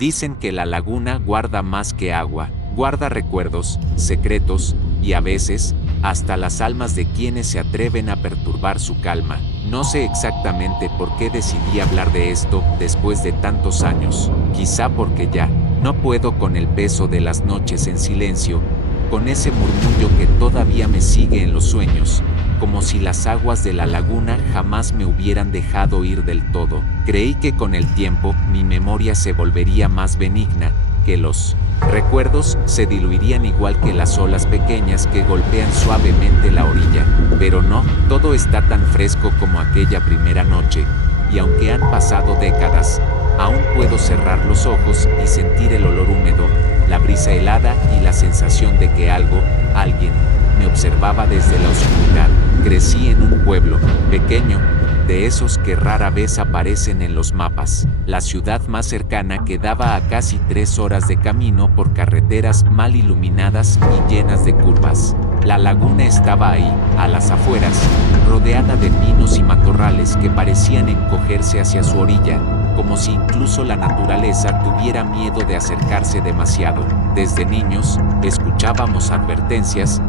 Dicen que la laguna guarda más que agua, guarda recuerdos, secretos, y a veces, hasta las almas de quienes se atreven a perturbar su calma. No sé exactamente por qué decidí hablar de esto después de tantos años, quizá porque ya no puedo con el peso de las noches en silencio, con ese murmullo que todavía me sigue en los sueños, como si las aguas de la laguna jamás me hubieran dejado ir del todo. Creí que con el tiempo mi memoria se volvería más benigna, que los recuerdos se diluirían igual que las olas pequeñas que golpean suavemente la orilla, pero no, todo está tan fresco como aquella primera noche, y aunque han pasado décadas, aún puedo cerrar los ojos y sentir el olor húmedo, la brisa helada y la sensación de que alguien, me observaba desde la oscuridad. Crecí en un pueblo pequeño, de esos que rara vez aparecen en los mapas. La ciudad más cercana quedaba a casi 3 horas de camino por carreteras mal iluminadas y llenas de curvas. La laguna estaba ahí, a las afueras, rodeada de pinos y matorrales que parecían encogerse hacia su orilla, como si incluso la naturaleza tuviera miedo de acercarse demasiado. Desde niños, escuchábamos advertencias: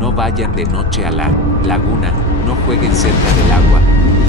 no vayan de noche a la laguna, no jueguen cerca del agua,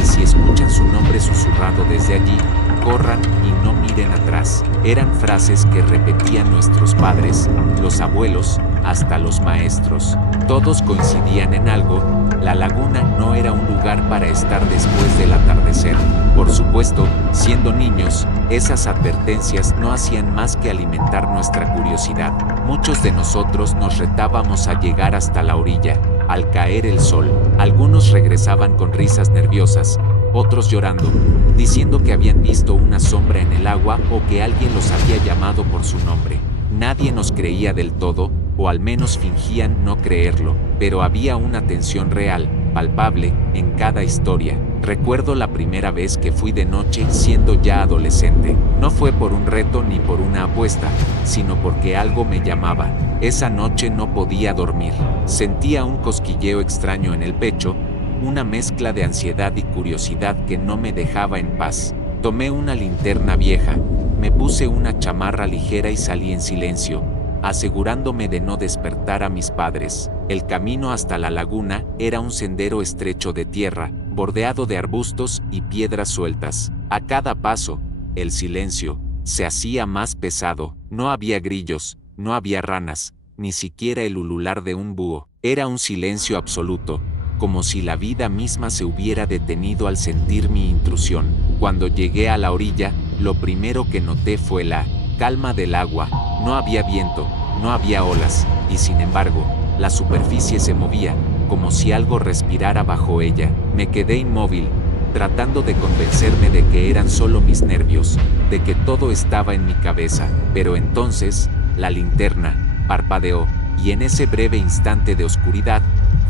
y si escuchan su nombre susurrado desde allí, corran y no miren atrás. Eran frases que repetían nuestros padres, los abuelos, hasta los maestros. Todos coincidían en algo: la laguna no era un lugar para estar después del atardecer. Por supuesto, siendo niños, esas advertencias no hacían más que alimentar nuestra curiosidad. Muchos de nosotros nos retábamos a llegar hasta la orilla, al caer el sol. Algunos regresaban con risas nerviosas, otros llorando, diciendo que habían visto una sombra en el agua o que alguien los había llamado por su nombre. Nadie nos creía del todo, o al menos fingían no creerlo, pero había una tensión real, palpable, en cada historia. Recuerdo la primera vez que fui de noche siendo ya adolescente. No fue por un reto ni por una apuesta, sino porque algo me llamaba. Esa noche no podía dormir. Sentía un cosquilleo extraño en el pecho, una mezcla de ansiedad y curiosidad que no me dejaba en paz. Tomé una linterna vieja, me puse una chamarra ligera y salí en silencio, asegurándome de no despertar a mis padres. El camino hasta la laguna era un sendero estrecho de tierra, bordeado de arbustos y piedras sueltas. A cada paso, el silencio se hacía más pesado. No había grillos, no había ranas, ni siquiera el ulular de un búho. Era un silencio absoluto, como si la vida misma se hubiera detenido al sentir mi intrusión. Cuando llegué a la orilla, lo primero que noté fue la calma del agua. No había viento, no había olas, y sin embargo, la superficie se movía, como si algo respirara bajo ella. Me quedé inmóvil, tratando de convencerme de que eran solo mis nervios, de que todo estaba en mi cabeza. Pero entonces, la linterna parpadeó, y en ese breve instante de oscuridad,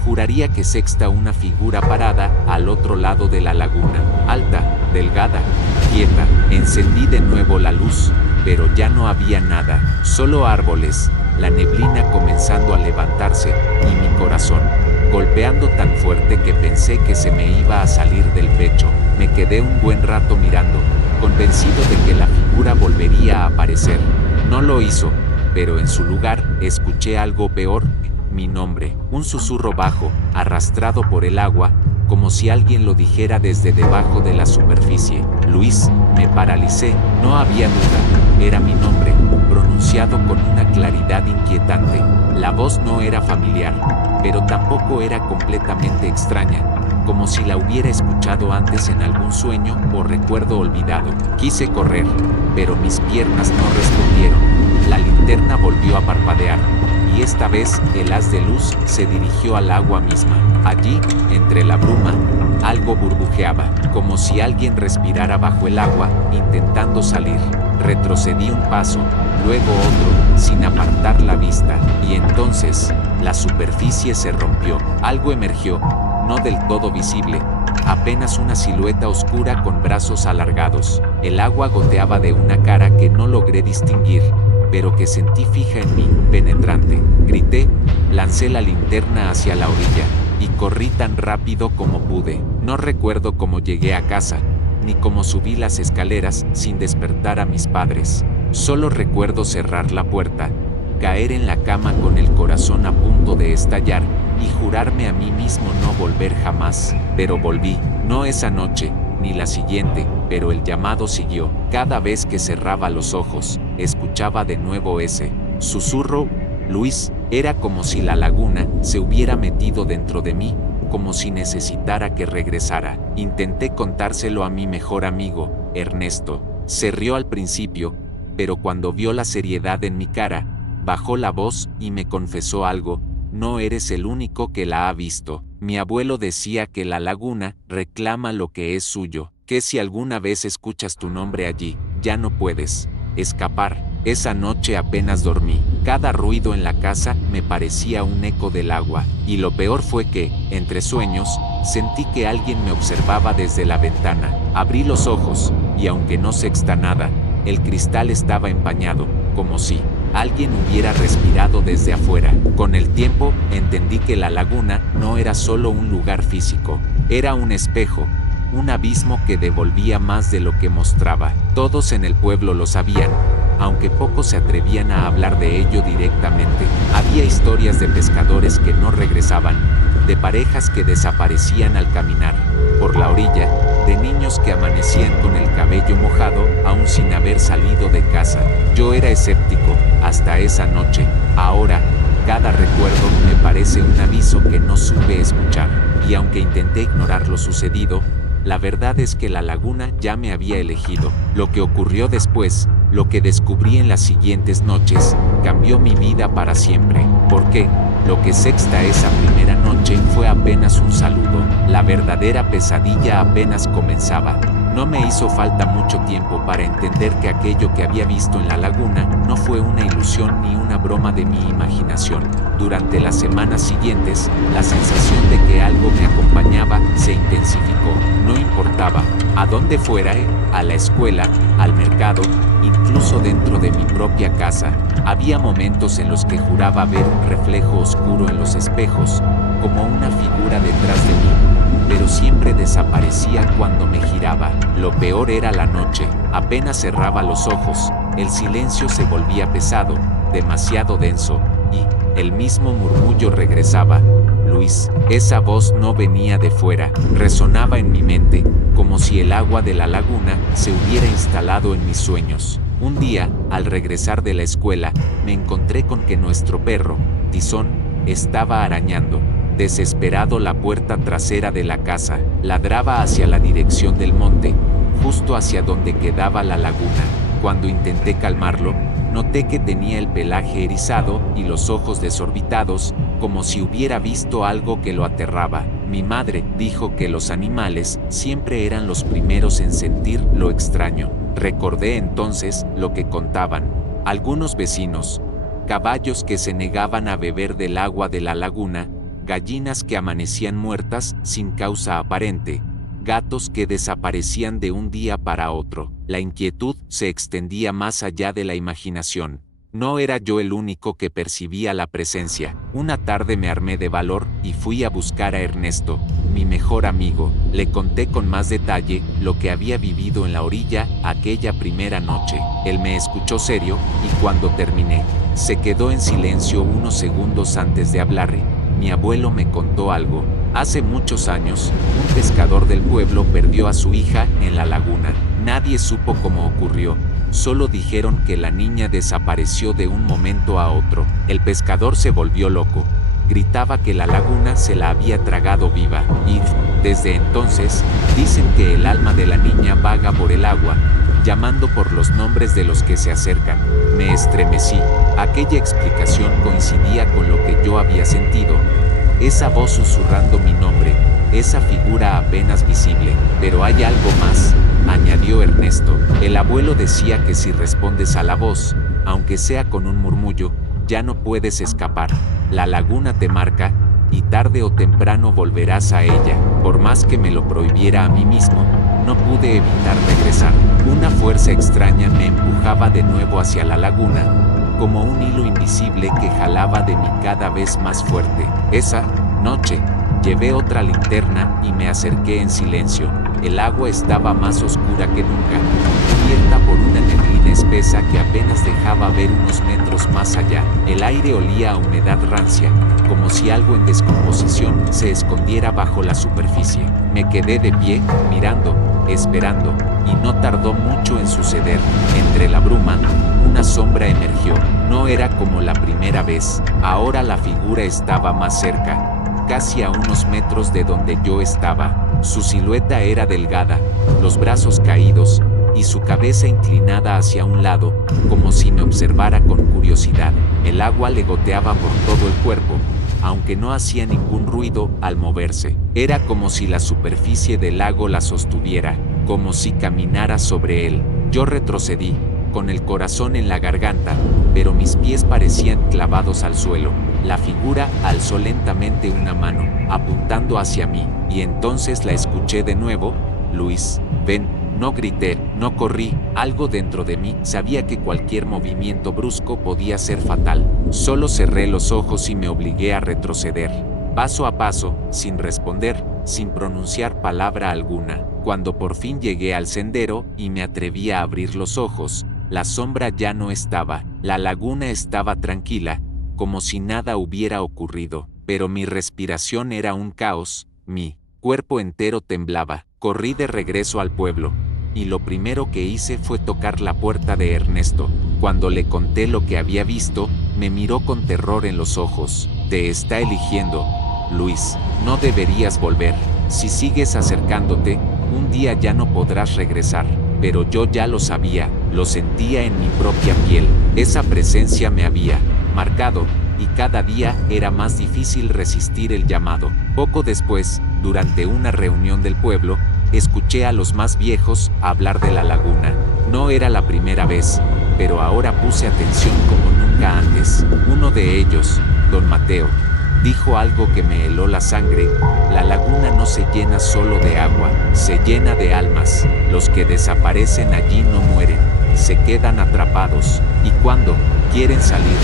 juraría que sexta una figura parada al otro lado de la laguna. Alta, delgada, quieta. Encendí de nuevo la luz, pero ya no había nada, solo árboles, la neblina comenzando a levantarse, y mi corazón, golpeando tan fuerte que pensé que se me iba a salir del pecho. Me quedé un buen rato mirando, convencido de que la figura volvería a aparecer. No lo hizo, pero en su lugar, escuché algo peor: mi nombre, un susurro bajo, arrastrado por el agua, como si alguien lo dijera desde debajo de la superficie. Luis. Me paralicé, no había duda, era mi nombre, pronunciado con una claridad inquietante. La voz no era familiar, pero tampoco era completamente extraña, como si la hubiera escuchado antes en algún sueño o recuerdo olvidado. Quise correr, pero mis piernas no respondieron. La linterna volvió a parpadear, y esta vez el haz de luz se dirigió al agua misma. Allí, entre la bruma, algo burbujeaba, como si alguien respirara bajo el agua, intentando salir. Retrocedí un paso, luego otro, sin apartar la vista, y entonces, la superficie se rompió. Algo emergió, no del todo visible, apenas una silueta oscura con brazos alargados. El agua goteaba de una cara que no logré distinguir, pero que sentí fija en mí, penetrante. Grité, lancé la linterna hacia la orilla, y corrí tan rápido como pude. No recuerdo cómo llegué a casa, ni cómo subí las escaleras sin despertar a mis padres. Solo recuerdo cerrar la puerta, caer en la cama con el corazón a punto de estallar y jurarme a mí mismo no volver jamás. Pero volví, no esa noche, ni la siguiente, pero el llamado siguió. Cada vez que cerraba los ojos, escuchaba de nuevo ese susurro. Luis, era como si la laguna se hubiera metido dentro de mí, como si necesitara que regresara. Intenté contárselo a mi mejor amigo, Ernesto. Se rió al principio, pero cuando vio la seriedad en mi cara, bajó la voz y me confesó algo: no eres el único que la ha visto. Mi abuelo decía que la laguna reclama lo que es suyo, que si alguna vez escuchas tu nombre allí, ya no puedes escapar. Esa noche apenas dormí. Cada ruido en la casa me parecía un eco del agua, y lo peor fue que, entre sueños, sentí que alguien me observaba desde la ventana. Abrí los ojos, y aunque no sexta nada, el cristal estaba empañado, como si alguien hubiera respirado desde afuera. Con el tiempo, entendí que la laguna no era solo un lugar físico, era un espejo, un abismo que devolvía más de lo que mostraba. Todos en el pueblo lo sabían, aunque pocos se atrevían a hablar de ello directamente. Había historias de pescadores que no regresaban, de parejas que desaparecían al caminar por la orilla, de niños que amanecían con el cabello mojado aún sin haber salido de casa. Yo era escéptico hasta esa noche. Ahora, cada recuerdo me parece un aviso que no supe escuchar, y aunque intenté ignorar lo sucedido, la verdad es que la laguna ya me había elegido. Lo que ocurrió después, lo que descubrí en las siguientes noches, cambió mi vida para siempre. ¿Por qué? Lo que sexta esa primera noche fue apenas un saludo. La verdadera pesadilla apenas comenzaba. No me hizo falta mucho tiempo para entender que aquello que había visto en la laguna no fue una ilusión ni una broma de mi imaginación. Durante las semanas siguientes, la sensación de que algo me acompañaba se intensificó. No importaba a dónde fuera, a la escuela, al mercado, incluso dentro de mi propia casa. Había momentos en los que juraba ver un reflejo oscuro en los espejos, como una figura detrás de mí, pero siempre desaparecía cuando me giraba. Lo peor era la noche. Apenas cerraba los ojos, el silencio se volvía pesado, demasiado denso, y el mismo murmullo regresaba. Luis, esa voz no venía de fuera, resonaba en mi mente, como si el agua de la laguna se hubiera instalado en mis sueños. Un día, al regresar de la escuela, me encontré con que nuestro perro, Tizón, estaba arañando desesperado la puerta trasera de la casa. Ladraba hacia la dirección del monte, justo hacia donde quedaba la laguna. Cuando intenté calmarlo, noté que tenía el pelaje erizado y los ojos desorbitados, como si hubiera visto algo que lo aterraba. Mi madre dijo que los animales siempre eran los primeros en sentir lo extraño. Recordé entonces lo que contaban algunos vecinos: caballos que se negaban a beber del agua de la laguna, gallinas que amanecían muertas sin causa aparente, gatos que desaparecían de un día para otro. La inquietud se extendía más allá de la imaginación. No era yo el único que percibía la presencia. Una tarde me armé de valor y fui a buscar a Ernesto, mi mejor amigo. Le conté con más detalle lo que había vivido en la orilla aquella primera noche. Él me escuchó serio y cuando terminé, se quedó en silencio unos segundos antes de hablar. Mi abuelo me contó algo. Hace muchos años, un pescador del pueblo perdió a su hija en la laguna. Nadie supo cómo ocurrió. Solo dijeron que la niña desapareció de un momento a otro. El pescador se volvió loco. Gritaba que la laguna se la había tragado viva. Y, desde entonces, dicen que el alma de la niña vaga por el agua, llamando por los nombres de los que se acercan. Me estremecí. Aquella explicación coincidía con lo que yo había sentido. Esa voz susurrando mi nombre, esa figura apenas visible. Pero hay algo más, añadió Ernesto. El abuelo decía que si respondes a la voz, aunque sea con un murmullo, ya no puedes escapar. La laguna te marca, y tarde o temprano volverás a ella. Por más que me lo prohibiera a mí mismo, no pude evitar regresar. Una fuerza extraña me empujaba de nuevo hacia la laguna, como un hilo invisible que jalaba de mí cada vez más fuerte. Esa noche, Llevé otra linterna y me acerqué en silencio. El agua estaba más oscura que nunca, cubierta por una neblina espesa que apenas dejaba ver unos metros más allá. El aire olía a humedad rancia, como si algo en descomposición se escondiera bajo la superficie. Me quedé de pie, mirando, esperando, y no tardó mucho en suceder. Entre la bruma, una sombra emergió. No era como la primera vez, ahora la figura estaba más cerca, casi a unos metros de donde yo estaba. Su silueta era delgada, los brazos caídos, y su cabeza inclinada hacia un lado, como si me observara con curiosidad. El agua le goteaba por todo el cuerpo, aunque no hacía ningún ruido al moverse. Era como si la superficie del lago la sostuviera, como si caminara sobre él. Yo retrocedí, con el corazón en la garganta, pero mis pies parecían clavados al suelo. La figura alzó lentamente una mano, apuntando hacia mí, y entonces la escuché de nuevo: Luis, ven. No grité, no corrí, algo dentro de mí sabía que cualquier movimiento brusco podía ser fatal. Solo cerré los ojos y me obligué a retroceder, paso a paso, sin responder, sin pronunciar palabra alguna. Cuando por fin llegué al sendero y me atreví a abrir los ojos, la sombra ya no estaba, la laguna estaba tranquila, como si nada hubiera ocurrido, pero mi respiración era un caos, mi cuerpo entero temblaba. Corrí de regreso al pueblo, y lo primero que hice fue tocar la puerta de Ernesto. Cuando le conté lo que había visto, me miró con terror en los ojos. Te está eligiendo, Luis, no deberías volver. Si sigues acercándote, un día ya no podrás regresar. Pero yo ya lo sabía, lo sentía en mi propia piel. Esa presencia me había marcado, y cada día era más difícil resistir el llamado. Poco después, durante una reunión del pueblo, escuché a los más viejos hablar de la laguna. No era la primera vez, pero ahora puse atención como nunca antes. Uno de ellos, don Mateo, dijo algo que me heló la sangre: la laguna no se llena solo de agua, se llena de almas. Los que desaparecen allí no mueren, se quedan atrapados, y cuando quieren salir,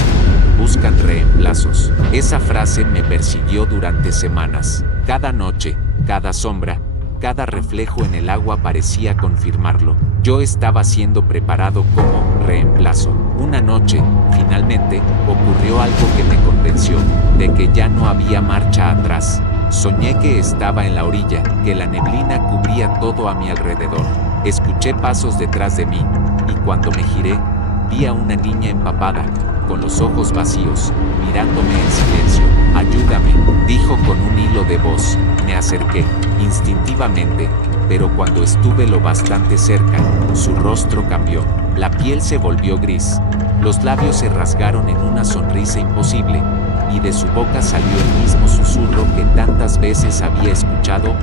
buscan reemplazos. Esa frase me persiguió durante semanas. Cada noche, cada sombra, cada reflejo en el agua parecía confirmarlo. Yo estaba siendo preparado como reemplazo. Una noche, finalmente, ocurrió algo que me convenció de que ya no había marcha atrás. Soñé que estaba en la orilla, que la neblina cubría todo a mi alrededor. Escuché pasos detrás de mí, y cuando me giré, vi a una niña empapada, con los ojos vacíos, mirándome en silencio. Ayúdame, dijo con un hilo de voz. Me acerqué, instintivamente, pero cuando estuve lo bastante cerca, su rostro cambió. La piel se volvió gris, los labios se rasgaron en una sonrisa imposible, y de su boca salió el mismo susurro que tantas veces había escuchado: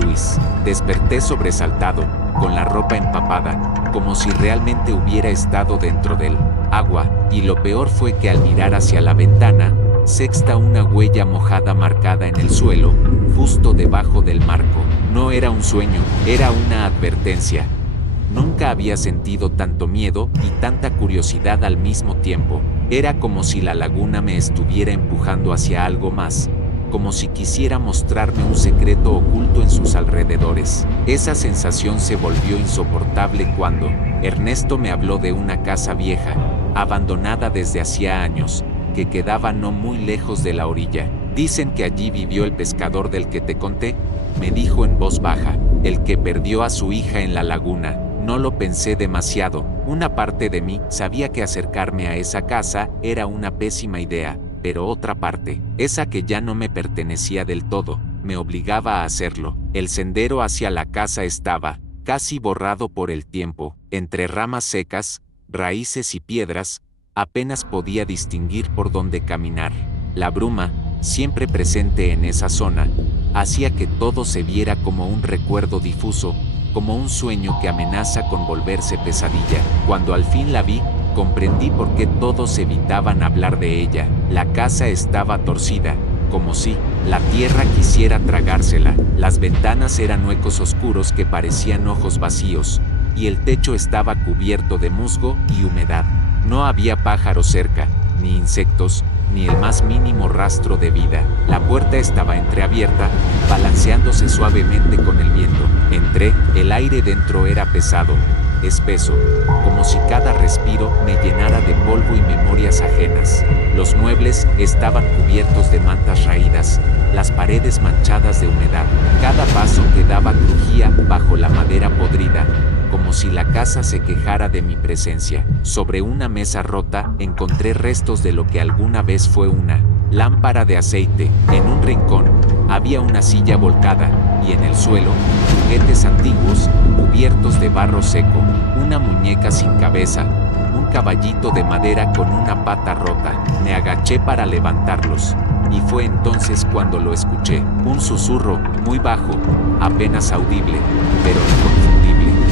Luis. Desperté sobresaltado, con la ropa empapada, como si realmente hubiera estado dentro del agua, y lo peor fue que al mirar hacia la ventana, sexta una huella mojada marcada en el suelo, justo debajo del marco. No era un sueño, era una advertencia. Nunca había sentido tanto miedo y tanta curiosidad al mismo tiempo. Era como si la laguna me estuviera empujando hacia algo más, como si quisiera mostrarme un secreto oculto en sus alrededores. Esa sensación se volvió insoportable cuando Ernesto me habló de una casa vieja, abandonada desde hacía años, que quedaba no muy lejos de la orilla. Dicen que allí vivió el pescador del que te conté, me dijo en voz baja, el que perdió a su hija en la laguna. No lo pensé demasiado. Una parte de mí sabía que acercarme a esa casa era una pésima idea, pero otra parte, esa que ya no me pertenecía del todo, me obligaba a hacerlo. El sendero hacia la casa estaba casi borrado por el tiempo. Entre ramas secas, raíces y piedras, apenas podía distinguir por dónde caminar. La bruma, siempre presente en esa zona, hacía que todo se viera como un recuerdo difuso, como un sueño que amenaza con volverse pesadilla. Cuando al fin la vi, comprendí por qué todos evitaban hablar de ella. La casa estaba torcida, como si la tierra quisiera tragársela. Las ventanas eran huecos oscuros que parecían ojos vacíos, y el techo estaba cubierto de musgo y humedad. No había pájaros cerca, ni insectos, ni el más mínimo rastro de vida. La puerta estaba entreabierta, balanceándose suavemente con el viento. Entré, el aire dentro era pesado, espeso, como si cada respiro me llenara de polvo y memorias ajenas. Los muebles estaban cubiertos de mantas raídas, las paredes manchadas de humedad. Cada paso que daba crujía bajo la madera podrida, como si la casa se quejara de mi presencia. Sobre una mesa rota encontré restos de lo que alguna vez fue una lámpara de aceite. En un rincón había una silla volcada, y en el suelo, juguetes antiguos, cubiertos de barro seco, una muñeca sin cabeza, un caballito de madera con una pata rota. Me agaché para levantarlos, y fue entonces cuando lo escuché. Un susurro, muy bajo, apenas audible, pero inconfundible.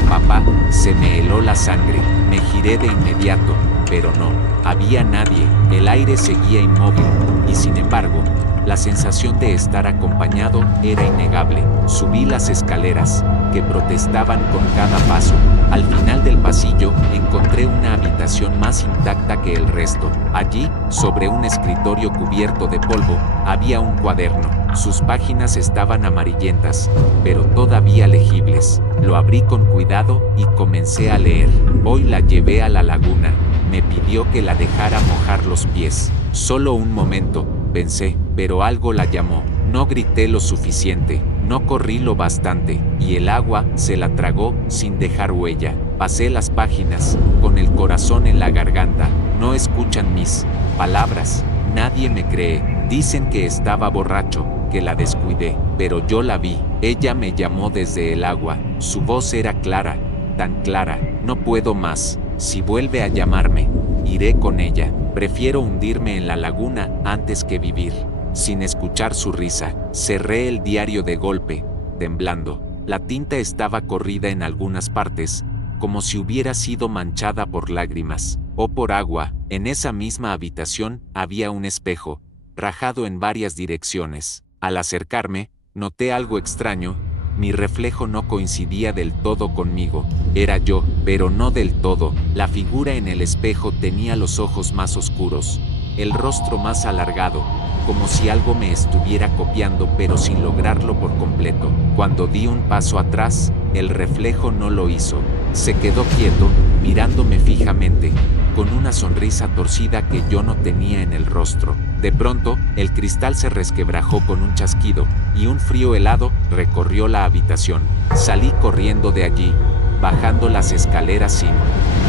Papá, se me heló la sangre. Me giré de inmediato, pero no había nadie. El aire seguía inmóvil, y sin embargo, la sensación de estar acompañado era innegable. Subí las escaleras, que protestaban con cada paso. Al final del pasillo, encontré una habitación más intacta que el resto. Allí, sobre un escritorio cubierto de polvo, había un cuaderno. Sus páginas estaban amarillentas, pero todavía legibles. Lo abrí con cuidado y comencé a leer. Hoy la llevé a la laguna. Me pidió que la dejara mojar los pies. Solo un momento, pensé, pero algo la llamó. No grité lo suficiente, no corrí lo bastante, y el agua se la tragó sin dejar huella. Pasé las páginas, con el corazón en la garganta. No escuchan mis palabras, nadie me cree. Dicen que estaba borracho, que la descuidé, pero yo la vi. Ella me llamó desde el agua. Su voz era clara, tan clara. No puedo más. Si vuelve a llamarme, iré con ella. Prefiero hundirme en la laguna antes que vivir sin escuchar su risa. Cerré el diario de golpe, temblando. La tinta estaba corrida en algunas partes, como si hubiera sido manchada por lágrimas o por agua. En esa misma habitación había un espejo, rajado en varias direcciones. Al acercarme, noté algo extraño. Mi reflejo no coincidía del todo conmigo. Era yo, pero no del todo. La figura en el espejo tenía los ojos más oscuros, el rostro más alargado, como si algo me estuviera copiando, pero sin lograrlo por completo. Cuando di un paso atrás, el reflejo no lo hizo. Se quedó quieto, mirándome fijamente, con una sonrisa torcida que yo no tenía en el rostro. De pronto, el cristal se resquebrajó con un chasquido, y un frío helado recorrió la habitación. Salí corriendo de allí, bajando las escaleras sin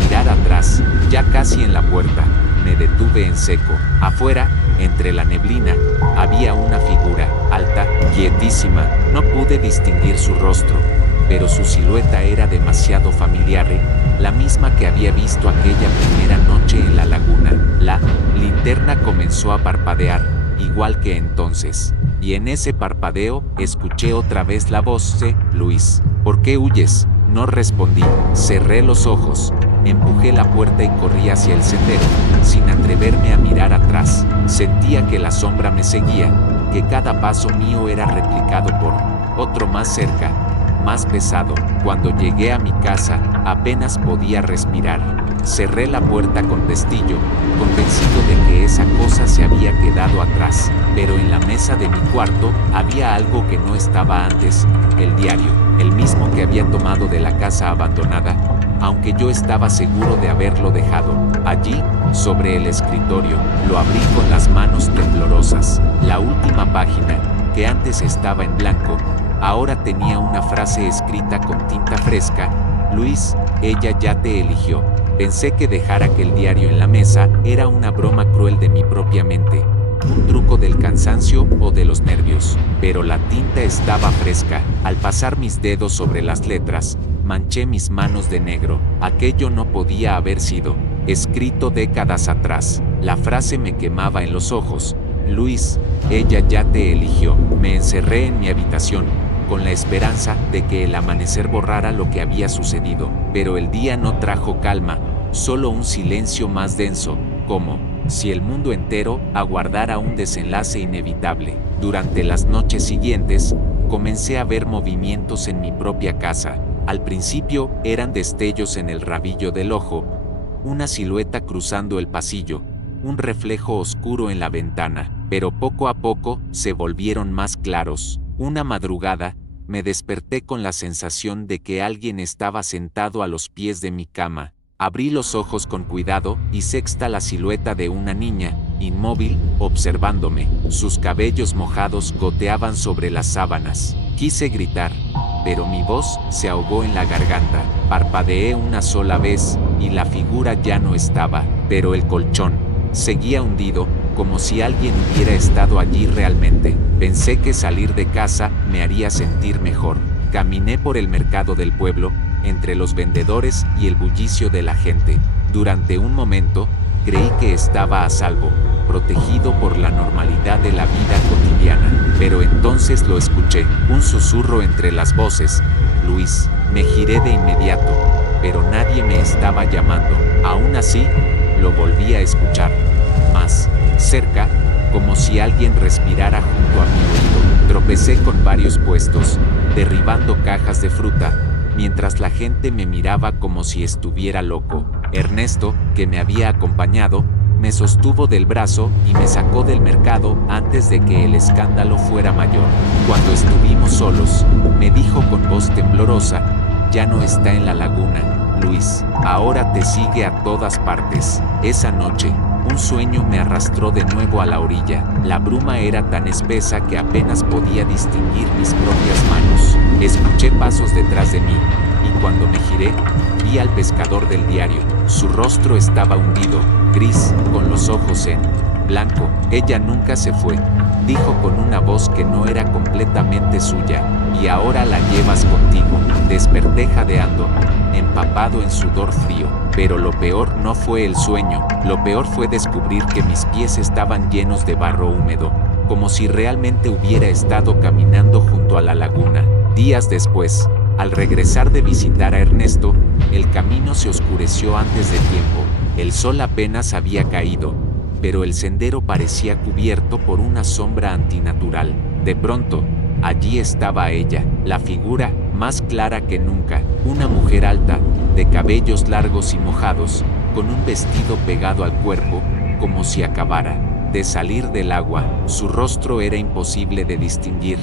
mirar atrás. Ya casi en la puerta, me detuve en seco. Afuera, entre la neblina, había una figura, alta, quietísima. No pude distinguir su rostro, pero su silueta era demasiado familiar, la misma que había visto aquella primera noche en la laguna. La linterna comenzó a parpadear, igual que entonces, y en ese parpadeo escuché otra vez la voz de Luis. ¿Por qué huyes? No respondí. Cerré los ojos, empujé la puerta y corrí hacia el sendero, sin atreverme a mirar atrás. Sentía que la sombra me seguía, que cada paso mío era replicado por otro más cerca, más pesado. Cuando llegué a mi casa, apenas podía respirar. Cerré la puerta con pestillo, convencido de que esa cosa se había quedado atrás. Pero en la mesa de mi cuarto había algo que no estaba antes: el diario, el mismo que había tomado de la casa abandonada, aunque yo estaba seguro de haberlo dejado allí, sobre el escritorio. Lo abrí con las manos temblorosas. La última página, que antes estaba en blanco, ahora tenía una frase escrita con tinta fresca: Luis, ella ya te eligió. Pensé que dejar aquel diario en la mesa era una broma cruel de mi propia mente, un truco del cansancio o de los nervios, pero la tinta estaba fresca. Al pasar mis dedos sobre las letras, manché mis manos de negro. Aquello no podía haber sido escrito décadas atrás. La frase me quemaba en los ojos: Luis, ella ya te eligió. Me encerré en mi habitación, con la esperanza de que el amanecer borrara lo que había sucedido, pero el día no trajo calma, solo un silencio más denso, como si el mundo entero aguardara un desenlace inevitable. Durante las noches siguientes, comencé a ver movimientos en mi propia casa. Al principio eran destellos en el rabillo del ojo, una silueta cruzando el pasillo, un reflejo oscuro en la ventana, pero poco a poco se volvieron más claros. Una madrugada, me desperté con la sensación de que alguien estaba sentado a los pies de mi cama. Abrí los ojos con cuidado y sexta la silueta de una niña, inmóvil, observándome. Sus cabellos mojados goteaban sobre las sábanas. Quise gritar, pero mi voz se ahogó en la garganta. Parpadeé una sola vez y la figura ya no estaba, pero el colchón seguía hundido, como si alguien hubiera estado allí realmente. Pensé que salir de casa me haría sentir mejor. Caminé por el mercado del pueblo, entre los vendedores y el bullicio de la gente. Durante un momento, creí que estaba a salvo, protegido por la normalidad de la vida cotidiana. Pero entonces lo escuché, un susurro entre las voces. Luis. Me giré de inmediato, pero nadie me estaba llamando. Aún así, lo volví a escuchar. Más cerca, como si alguien respirara junto a mi oído. Tropecé con varios puestos, derribando cajas de fruta, mientras la gente me miraba como si estuviera loco. Ernesto, que me había acompañado, me sostuvo del brazo y me sacó del mercado antes de que el escándalo fuera mayor. Cuando estuvimos solos, me dijo con voz temblorosa: ya no está en la laguna, Luis, ahora te sigue a todas partes. Esa noche, un sueño me arrastró de nuevo a la orilla. La bruma era tan espesa que apenas podía distinguir mis propias manos. Escuché pasos detrás de mí, y cuando me giré, vi al pescador del diario. Su rostro estaba hundido, gris, con los ojos en blanco. Ella nunca se fue, dijo con una voz que no era completamente suya, y ahora la llevas contigo. Desperté jadeando, empapado en sudor frío. Pero lo peor no fue el sueño, lo peor fue descubrir que mis pies estaban llenos de barro húmedo, como si realmente hubiera estado caminando junto a la laguna. Días después, al regresar de visitar a Ernesto, el camino se oscureció antes de tiempo. El sol apenas había caído, pero el sendero parecía cubierto por una sombra antinatural. De pronto, allí estaba ella, la figura, más clara que nunca, una mujer alta, de cabellos largos y mojados, con un vestido pegado al cuerpo, como si acabara de salir del agua. Su rostro era imposible de distinguir,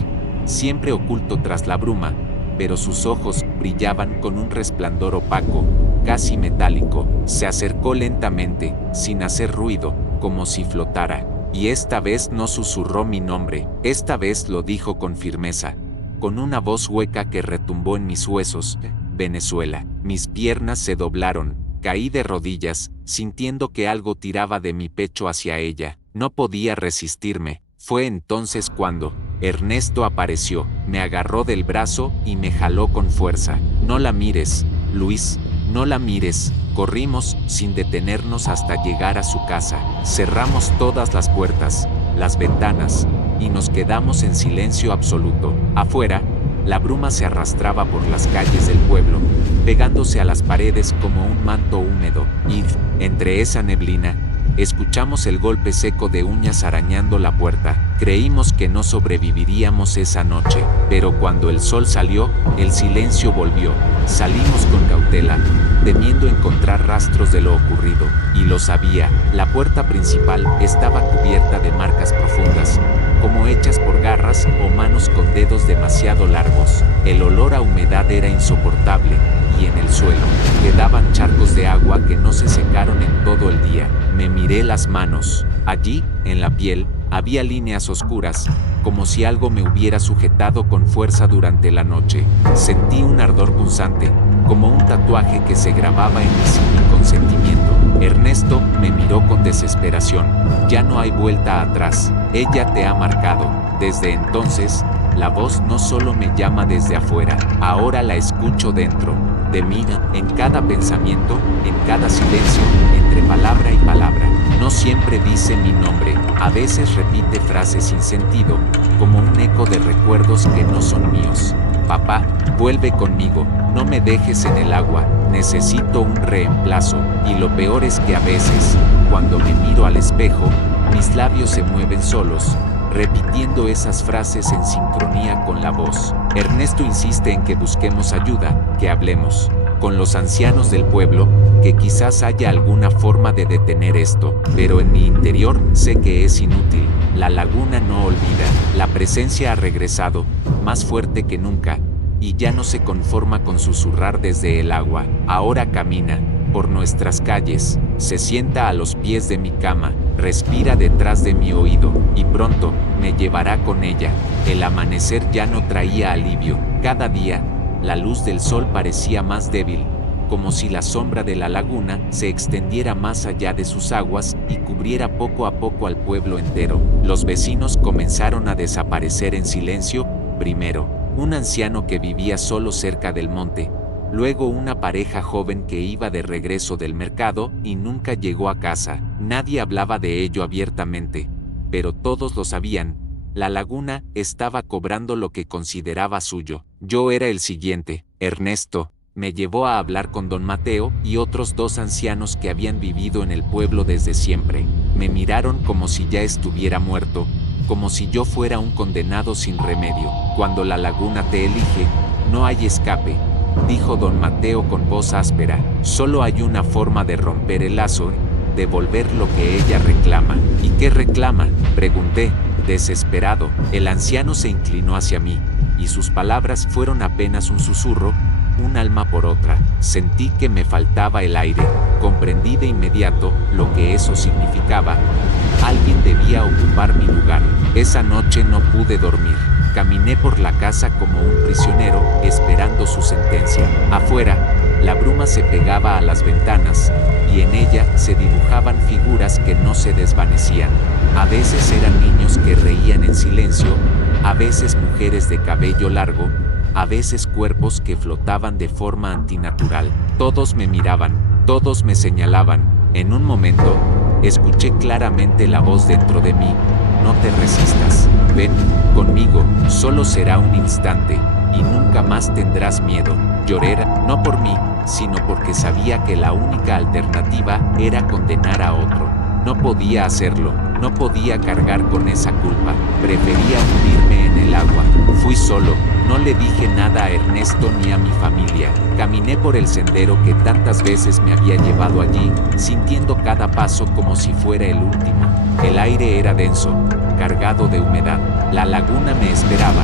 siempre oculto tras la bruma, pero sus ojos brillaban con un resplandor opaco, casi metálico. Se acercó lentamente, sin hacer ruido, como si flotara. Y esta vez no susurró mi nombre, esta vez lo dijo con firmeza, con una voz hueca que retumbó en mis huesos: Venezuela. Mis piernas se doblaron, caí de rodillas, sintiendo que algo tiraba de mi pecho hacia ella. No podía resistirme. Fue entonces cuando Ernesto apareció, me agarró del brazo y me jaló con fuerza. No la mires, Luis, no la mires. Corrimos, sin detenernos, hasta llegar a su casa. Cerramos todas las puertas, las ventanas, y nos quedamos en silencio absoluto. Afuera, la bruma se arrastraba por las calles del pueblo, pegándose a las paredes como un manto húmedo, y, entre esa neblina, escuchamos el golpe seco de uñas arañando la puerta. Creímos que no sobreviviríamos esa noche, pero cuando el sol salió, el silencio volvió. Salimos con cautela, temiendo encontrar rastros de lo ocurrido, y lo sabía. La puerta principal estaba cubierta de marcas profundas, como hechas por garras o manos con dedos demasiado largos. El olor a humedad era insoportable, y en el suelo quedaban charcos de agua que no se secaron en todo el día. Me miré las manos. Allí, en la piel, había líneas oscuras, como si algo me hubiera sujetado con fuerza durante la noche. Sentí un ardor punzante, como un tatuaje que se grababa en mí sin consentimiento. Ernesto me miró con desesperación. Ya no hay vuelta atrás. Ella te ha marcado. Desde entonces, la voz no solo me llama desde afuera, ahora la escucho dentro de mí, en cada pensamiento, en cada silencio, entre palabra y palabra. No siempre dice mi nombre, a veces repite frases sin sentido, como un eco de recuerdos que no son míos. Papá, vuelve conmigo, no me dejes en el agua, necesito un reemplazo. Y lo peor es que a veces, cuando me miro al espejo, mis labios se mueven solos, repitiendo esas frases en sincronía con la voz. Ernesto insiste en que busquemos ayuda, que hablemos. con los ancianos del pueblo, que quizás haya alguna forma de detener esto, pero en mi interior sé que es inútil. La laguna no olvida, la presencia ha regresado, más fuerte que nunca, y ya no se conforma con susurrar desde el agua. Ahora camina por nuestras calles, se sienta a los pies de mi cama, respira detrás de mi oído, y pronto me llevará con ella. El amanecer ya no traía alivio. Cada día, la luz del sol parecía más débil, como si la sombra de la laguna se extendiera más allá de sus aguas y cubriera poco a poco al pueblo entero. Los vecinos comenzaron a desaparecer en silencio, primero un anciano que vivía solo cerca del monte, luego una pareja joven que iba de regreso del mercado y nunca llegó a casa. Nadie hablaba de ello abiertamente, pero todos lo sabían. La laguna estaba cobrando lo que consideraba suyo. Yo era el siguiente. Ernesto me llevó a hablar con don Mateo y otros dos ancianos que habían vivido en el pueblo desde siempre. Me miraron como si ya estuviera muerto, como si yo fuera un condenado sin remedio. Cuando la laguna te elige, no hay escape, dijo don Mateo con voz áspera. Solo hay una forma de romper el lazo, devolver lo que ella reclama. ¿Y qué reclama?, pregunté, desesperado. El anciano se inclinó hacia mí, y sus palabras fueron apenas un susurro, un alma por otra. Sentí que me faltaba el aire. Comprendí de inmediato lo que eso significaba. Alguien debía ocupar mi lugar. Esa noche no pude dormir. Caminé por la casa como un prisionero, esperando su sentencia. Afuera, la bruma se pegaba a las ventanas, y en ella se dibujaban figuras que no se desvanecían. A veces eran niños que reían en silencio, a veces mujeres de cabello largo, a veces cuerpos que flotaban de forma antinatural. Todos me miraban, todos me señalaban. En un momento, escuché claramente la voz dentro de mí: no te resistas, ven conmigo, solo será un instante, y nunca más tendrás miedo. Lloré, no por mí, sino porque sabía que la única alternativa era condenar a otro. No podía hacerlo, no podía cargar con esa culpa, prefería hundirme en el agua. Fui solo, no le dije nada a Ernesto ni a mi familia. Caminé por el sendero que tantas veces me había llevado allí, sintiendo cada paso como si fuera el último. El aire era denso, cargado de humedad. La laguna me esperaba,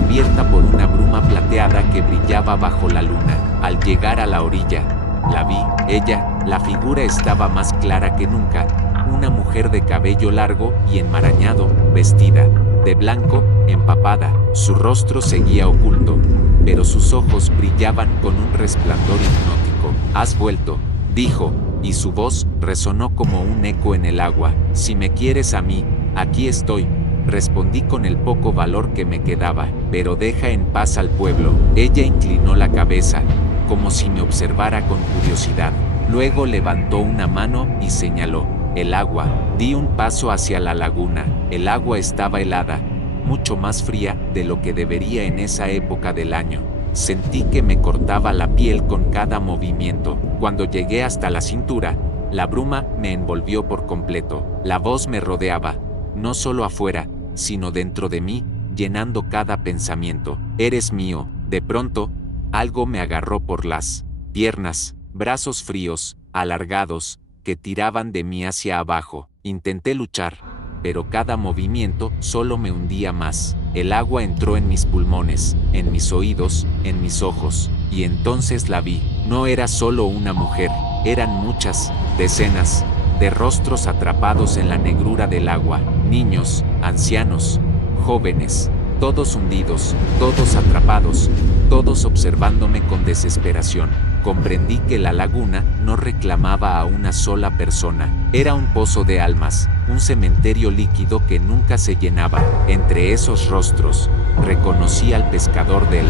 cubierta por una bruma plateada que brillaba bajo la luna. Al llegar a la orilla, la vi. Ella, la figura estaba más clara que nunca. Una mujer de cabello largo y enmarañado, vestida de blanco, empapada. Su rostro seguía oculto, pero sus ojos brillaban con un resplandor hipnótico. «Has vuelto», dijo, y su voz resonó como un eco en el agua. «Si me quieres a mí, aquí estoy», respondí con el poco valor que me quedaba. «Pero deja en paz al pueblo». Ella inclinó la cabeza, como si me observara con curiosidad. Luego levantó una mano y señaló el agua. Di un paso hacia la laguna. El agua estaba helada, mucho más fría de lo que debería en esa época del año. Sentí que me cortaba la piel con cada movimiento. Cuando llegué hasta la cintura, la bruma me envolvió por completo. La voz me rodeaba, no solo afuera, sino dentro de mí, llenando cada pensamiento. «Eres mío». De pronto, algo me agarró por las piernas, brazos fríos, alargados, que tiraban de mí hacia abajo. Intenté luchar, pero cada movimiento solo me hundía más. El agua entró en mis pulmones, en mis oídos, en mis ojos, y entonces la vi. No era solo una mujer, eran muchas, decenas, de rostros atrapados en la negrura del agua. Niños, ancianos, jóvenes, todos hundidos, todos atrapados, todos observándome con desesperación. Comprendí que la laguna no reclamaba a una sola persona. Era un pozo de almas, un cementerio líquido que nunca se llenaba. Entre esos rostros, reconocí al pescador del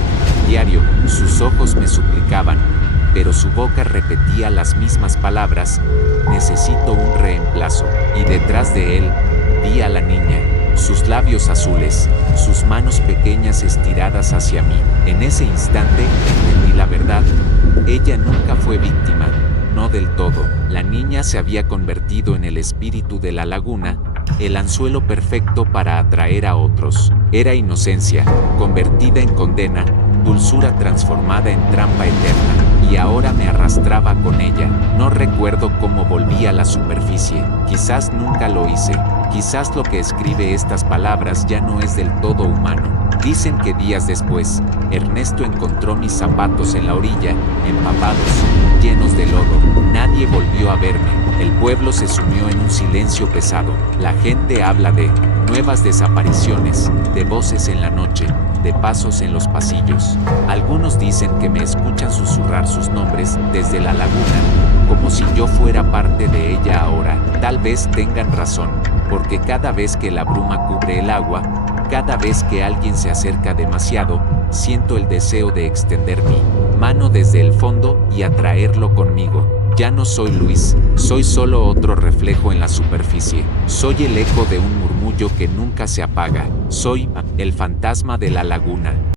diario. Sus ojos me suplicaban, pero su boca repetía las mismas palabras: «Necesito un reemplazo». Y detrás de él, vi a la niña, sus labios azules, sus manos pequeñas estiradas hacia mí. En ese instante entendí la verdad. Ella nunca fue víctima, no del todo. La niña se había convertido en el espíritu de la laguna, el anzuelo perfecto para atraer a otros. Era inocencia, convertida en condena, dulzura transformada en trampa eterna. y ahora me arrastraba con ella. No recuerdo cómo volví a la superficie, quizás nunca lo hice, quizás lo que escribe estas palabras ya no es del todo humano. Dicen que días después, Ernesto encontró mis zapatos en la orilla, empapados, llenos de lodo. Nadie volvió a verme. El pueblo se sumió en un silencio pesado. La gente habla de nuevas desapariciones, de voces en la noche, de pasos en los pasillos. Algunos dicen que me escuchan susurrar sus nombres desde la laguna, como si yo fuera parte de ella ahora. Tal vez tengan razón, porque cada vez que la bruma cubre el agua, cada vez que alguien se acerca demasiado, siento el deseo de extender mi mano desde el fondo y atraerlo conmigo. Ya no soy Luis, soy solo otro reflejo en la superficie. Soy el eco de un murmullo que nunca se apaga. Soy el fantasma de la laguna.